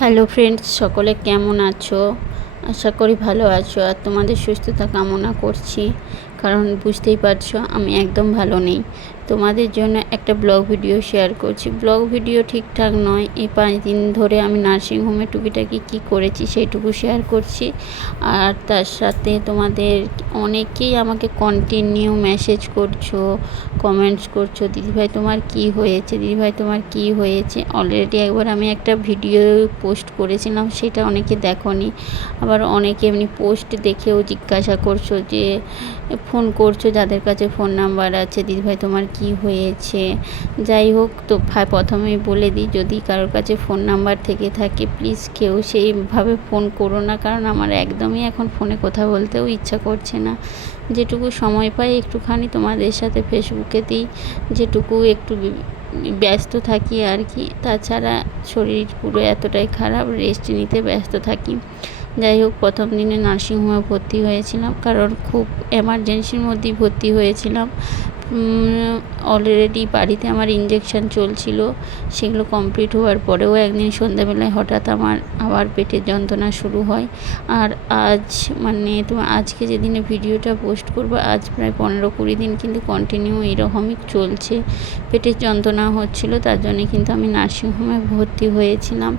Hello friends, সকলে কেমন আছো? আশা করি ভালো আছো। আর তোমাদের সুস্থতা কামনা করছি, কারণ বুঝতেই পারছো আমি একদম ভালো নেই। তোমাদের জন্য একটা ব্লগ ভিডিও শেয়ার করছি। ব্লগ ভিডিও ঠিকঠাক নয়, এই 5 দিন ধরে আমি নার্সিংহোমে টুকিটাকি কী করেছি সেইটুকু শেয়ার করছি। আর তার সাথে তোমাদের অনেকেই আমাকে কন্টিনিউ মেসেজ করছো, কমেন্টস করছো, দিদিভাই তোমার কি হয়েছে, দিদিভাই তোমার কি হয়েছে। অলরেডি একবার আমি একটা ভিডিও পোস্ট করেছিলাম, সেটা অনেকে দেখোনি। আবার অনেকে এমনি পোস্ট দেখেও জিজ্ঞাসা করছো, যে ফোন করছো যাদের কাছে ফোন নাম্বার আছে, দিদিভাই তোমার কি হয়েছে। যাই হোক, তো প্রথমেই বলে দিই, যদি কারোর কাছে ফোন নাম্বার থেকে থাকে প্লিজ কেউ সেইভাবে ফোন করো না, কারণ আমার একদমই এখন ফোনে কথা বলতেও ইচ্ছা করছে না। যেটুকু সময় পাই একটুখানি তোমাদের সাথে ফেসবুকে দিই, যেটুকু একটু ব্যস্ত থাকি আর কি। তাছাড়া শরীর পুরো এতটাই খারাপ, রেস্ট নিতে ব্যস্ত থাকি। যাই হোক, প্রথম দিনে নার্সিংহোমে ভর্তি হয়েছিলাম, কারণ খুব এমার্জেন্সির মধ্যেই ভর্তি হয়েছিলাম। অলরেডি বাড়িতে আমার ইঞ্জেকশান চলছিল, সেগুলো কমপ্লিট হওয়ার পরেও একদিন সন্ধ্যাবেলায় হঠাৎ আমার আবার পেটের যন্ত্রণা শুরু হয়। আর আজ আজকে যেদিনে ভিডিওটা পোস্ট করবো, আজ প্রায় 15-20 দিন কিন্তু কন্টিনিউ এরকমই চলছে, পেটের যন্ত্রণা হচ্ছিলো। তার জন্য কিন্তু আমি নার্সিংহোমে ভর্তি হয়েছিলাম।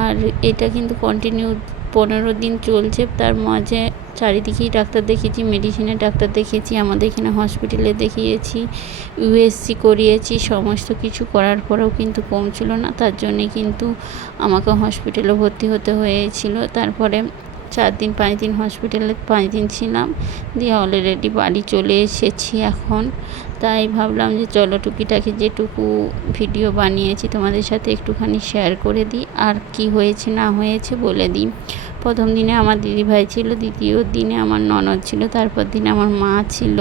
আর এটা কিন্তু কন্টিনিউ 15 দিন চলছে। তার মাঝে চারিদিকেই ডাক্তার দেখিয়েছি, মেডিসিনের ডাক্তার দেখিয়েছি, আমাদের এখানে হসপিটালে দেখিয়েছি, ইউএসজি করিয়েছি। সমস্ত কিছু করার পরেও কিন্তু কমছিল না। তার জন্যে কিন্তু আমাকে হসপিটালে ভর্তি হতে হয়েছিল। তারপরে 5 দিন হসপিটালে 5 দিন ছিলাম, দিয়ে অলরেডি বাড়ি চলে এসেছি এখন। তাই ভাবলাম যে চলো টুকিটাকি যেটুকু ভিডিও বানিয়েছি তোমাদের সাথে একটুখানি শেয়ার করে দিই, আর কি হয়েছে না হয়েছে বলে দিই। প্রথম দিনে আমার দিদিভাই ছিল, দ্বিতীয় দিনে আমার ননদ ছিল, তারপর দিনে আমার মা ছিল।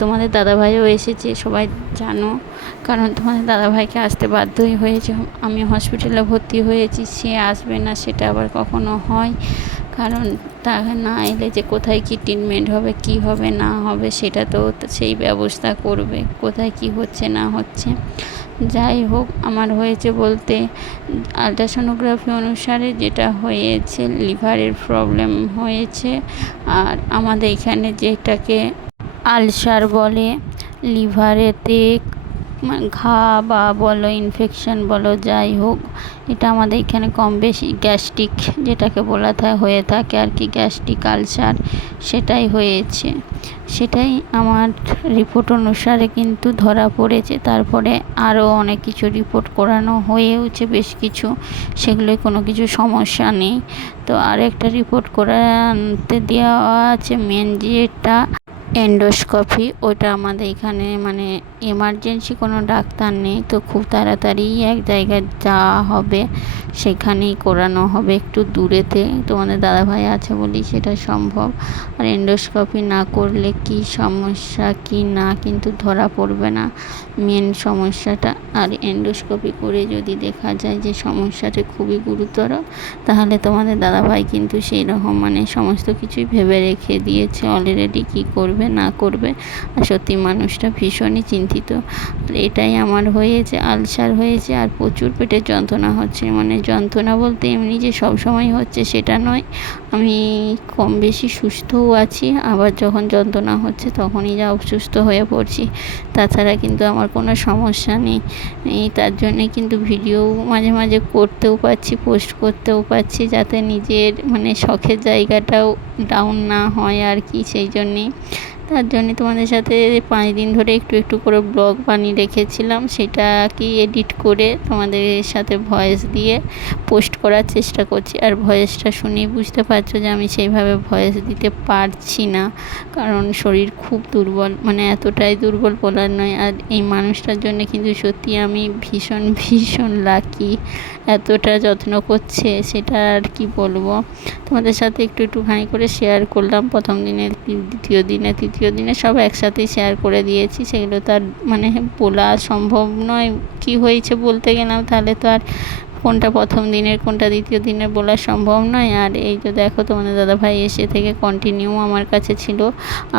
তোমাদের দাদাভাইও এসেছে, সবাই জানো, কারণ তোমাদের দাদাভাইকে আসতে বাধ্যই হয়েছে। আমি হসপিটালে ভর্তি হয়েছি, সে আসবে না সেটা আবার কখনো হয়, কারণ তাকে না এলে যে কোথায় কী ট্রিটমেন্ট হবে, কি হবে না হবে, সেটা তো সেই ব্যবস্থা করবে, কোথায় কি হচ্ছে না হচ্ছে। যাই হোক, আমার হয়েছে বলতে আলট্রাসোনোগ্রাফি অনুসারে যেটা হয়েছে, লিভারের প্রবলেম হয়েছে। আর আমাদের এখানে যেটাকে আলসার বলে, লিভারেতে ঘা বা বলো, ইনফেকশান বলো, যাই হোক, এটা আমাদের এখানে কম বেশি গ্যাস্ট্রিক যেটাকে বলা হয়ে থাকে আর কি, গ্যাস্ট্রিক আলসার, সেটাই হয়েছে। সেটাই আমার রিপোর্ট অনুসারে কিন্তু ধরা পড়েছে। তারপরে আরও অনেক কিছু রিপোর্ট করানো হয়েওছে বেশ কিছু, সেগুলোই কোনো কিছু সমস্যা নেই। তো আরেকটা রিপোর্ট করাতে দেওয়া আছে, মেন যেটা এন্ডোস্কোপি, ওটা আমাদের এখানে এমার্জেন্সি কোনো ডাক্তার নেই, তো খুব তাড়াতাড়ি এক জায়গায় যাওয়া হবে, সেখানেই করানো হবে, একটু দূরেতে। তোমাদের দাদাভাই আছে বলেই সেটা সম্ভব। আর এন্ডোস্কোপি না করলে কি সমস্যা কি না কিন্তু ধরা পড়বে না মেন সমস্যাটা। আর এন্ডোস্কোপি করে যদি দেখা যায় যে সমস্যাটা খুবই গুরুতর, তাহলে তোমাদের দাদাভাই কিন্তু সেই রকম সমস্ত কিছুই ভেবে রেখে দিয়েছে অলরেডি, কী করবে না করবে। আর সত্যি মানুষটা ভীষণই চিন্তিত। আর এটাই আমার হয়েছে, আলসার হয়েছে, আর প্রচুর পেটের যন্ত্রণা হচ্ছে। যন্ত্রণা বলতে এমনি যে সব সময় হচ্ছে সেটা নয়, আমি কম বেশি সুস্থও আছি, আবার যখন যন্ত্রণা হচ্ছে তখনই যা অসুস্থ হয়ে পড়ছি। তাছাড়া কিন্তু আমার কোনো সমস্যা নেই। তার জন্যে কিন্তু ভিডিও মাঝে মাঝে করতেও পারছি, পোস্ট করতেও পারছি, যাতে নিজের শখের জায়গাটাও ডাউন না হয় আর কি। সেই জন্যেই, তার জন্যে তোমাদের সাথে 5 দিন ধরে একটু একটু করে ব্লগ বানিয়ে রেখেছিলাম, সেটা কি এডিট করে তোমাদের সাথে ভয়েস দিয়ে পোস্ট করার চেষ্টা করছি। আর ভয়েসটা শুনেই বুঝতে পারছো যে আমি সেইভাবে ভয়েস দিতে পারছি না, কারণ শরীর খুব দুর্বল, এতটাই দুর্বল বলার নয়। আর এই মানুষটার জন্য কিন্তু সত্যি আমি ভীষণ ভীষণ লাকি, এতটা যত্ন করছে সেটা আর কি বলবো। তোমাদের সাথে একটু একটুখানি করে শেয়ার করলাম, প্রথম দিনে, দ্বিতীয় দিনে, তৃতীয় দিনে সব একসাথেই শেয়ার করে দিয়েছি। সেগুলো তো আর বলা সম্ভব নয়, কি হয়েছে বলতে গেলাম তাহলে তো আর কোনটা প্রথম দিনের কোনটা দ্বিতীয় দিনের বলা সম্ভব নয়। আর এই যে দেখো তোমাদের দাদাভাই এসে থেকে কন্টিনিউ আমার কাছে ছিল।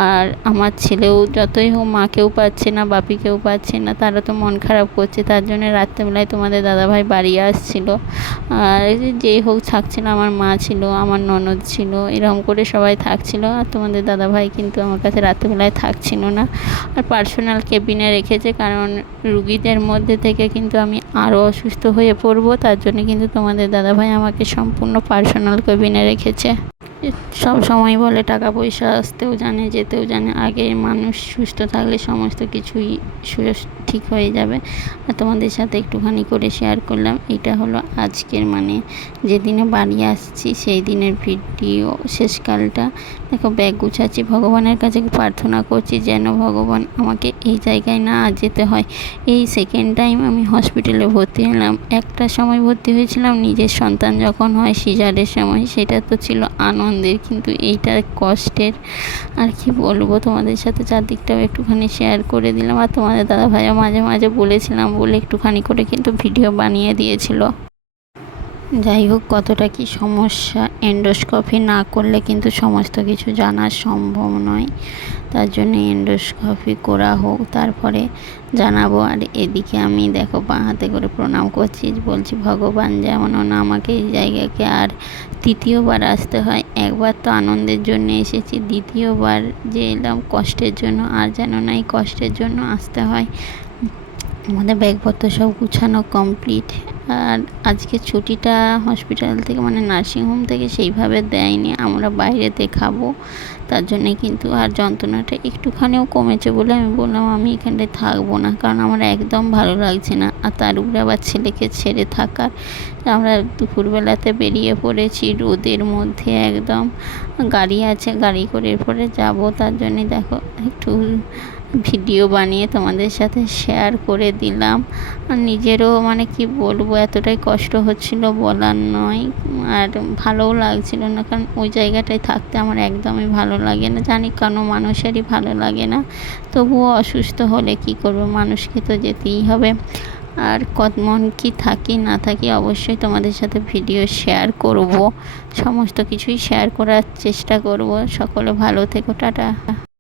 আর আমার ছেলেও যতই হোক মাকেও পাচ্ছে না, বাপিকেও পাচ্ছে না, তারা তো মন খারাপ করছে। তার জন্য রাত্রেবেলায় তোমাদের দাদাভাই বাড়ি আসছিল। আর যেই হোক থাকছিল, আমার মা ছিল, আমার ননদ ছিল, এরকম করে সবাই থাকছিল। আর তোমাদের দাদাভাই কিন্তু আমার কাছে রাত্রেবেলায় থাকছিল না, আর পার্সোনাল কেবিনে রেখেছে। কারণ রুগীদের মধ্যে থেকে কিন্তু আমি আরও অসুস্থ হয়ে পড়বো, তার জন্য কিন্তু তোমাদের দাদাভাই আমাকে সম্পূর্ণ পার্সোনাল কেবিনে রেখেছে। সব সময় বলে টাকা পয়সা আসতেও জানে, যেতেও জানে। আগে মানুষ সুস্থ থাকলে সমস্ত কিছুই ঠিক হয়ে যাবে। আর তোমাদের সাথে একটুখানি করে শেয়ার করলাম। এটা হলো আজকের যেদিনে বাড়ি আসছি সেই দিনের ভিডিও, শেষকালটা। দেখো ব্যাগ গুছাচ্ছি, ভগবানের কাছে প্রার্থনা করছি যেন ভগবান আমাকে এই জায়গায় না যেতে হয়। এই সেকেন্ড টাইম আমি হসপিটালে ভর্তি হলাম। একটা সময় ভর্তি হয়েছিলাম নিজের সন্তান যখন হয়, সিজারের সময়, সেটা তো ছিল আনন্দের, কিন্তু এইটা কষ্টের। আর কি বলবো, তোমাদের সাথে চারদিকটাও একটুখানি শেয়ার করে দিলাম। আর তোমাদের দাদাভাইও মাঝে মাঝে বলেছিলাম বলে একটুখানি করে কিন্তু ভিডিও বানিয়ে দিয়েছিল। যাই হোক, কতটা কি সমস্যা, এন্ডোস্কোপি না করলে কিন্তু সমস্ত কিছু জানা সম্ভব নয়। তার জন্য এন্ডোস্কোপি করা হোক, তারপরে জানাবো। আর এদিকে আমি দেখো বাঁ হাতে করে প্রণাম করছি, বলছি ভগবান যেমন না আমাকে এই জায়গাকে আর তৃতীয়বার আসতে হয়। একবার তো আনন্দের জন্য এসেছি, দ্বিতীয়বার যে এলাম কষ্টের জন্য, আর যেন না এই কষ্টের জন্য আসতে হয়। আমাদের ব্যাগপত্র সব গুছানো কমপ্লিট। আর আজকে ছুটিটা হসপিটাল থেকে নার্সিংহোম থেকে সেইভাবে দেয়নি, আমরা বাইরে দেখাবো, তার জন্যে কিন্তু আর যন্ত্রণাটা একটুখানিও কমেছে বলে আমি বললাম আমি এখানটায় থাকবো না, কারণ আমার একদম ভালো লাগছে না। আর তার উপরে আবার ছেলেকে ছেড়ে থাকার, আমরা দুপুরবেলাতে বেরিয়ে পড়েছি রোদের মধ্যে একদম। গাড়ি আছে, গাড়ি করে এরপরে যাবো, তার জন্যে দেখো একটু ভিডিও বানিয়ে তোমাদের সাথে শেয়ার করে দিলাম। আর নিজেরও কি বলবো, এতটাই কষ্ট হচ্ছিল বলার নয়। আর ভালোও লাগছিল না, কারণ ওই জায়গাটায় থাকতে আমার একদমই ভালো লাগে না। জানি কোনো মানুষেরই ভালো লাগে না, তবুও অসুস্থ হলে কি করবো, মানুষকে তো যেতেই হবে। আর কতমন কি থাকি না থাকি অবশ্যই তোমাদের সাথে ভিডিও শেয়ার করব, সমস্ত কিছুই শেয়ার করার চেষ্টা করব। সকলে ভালো থেকো, টাটা।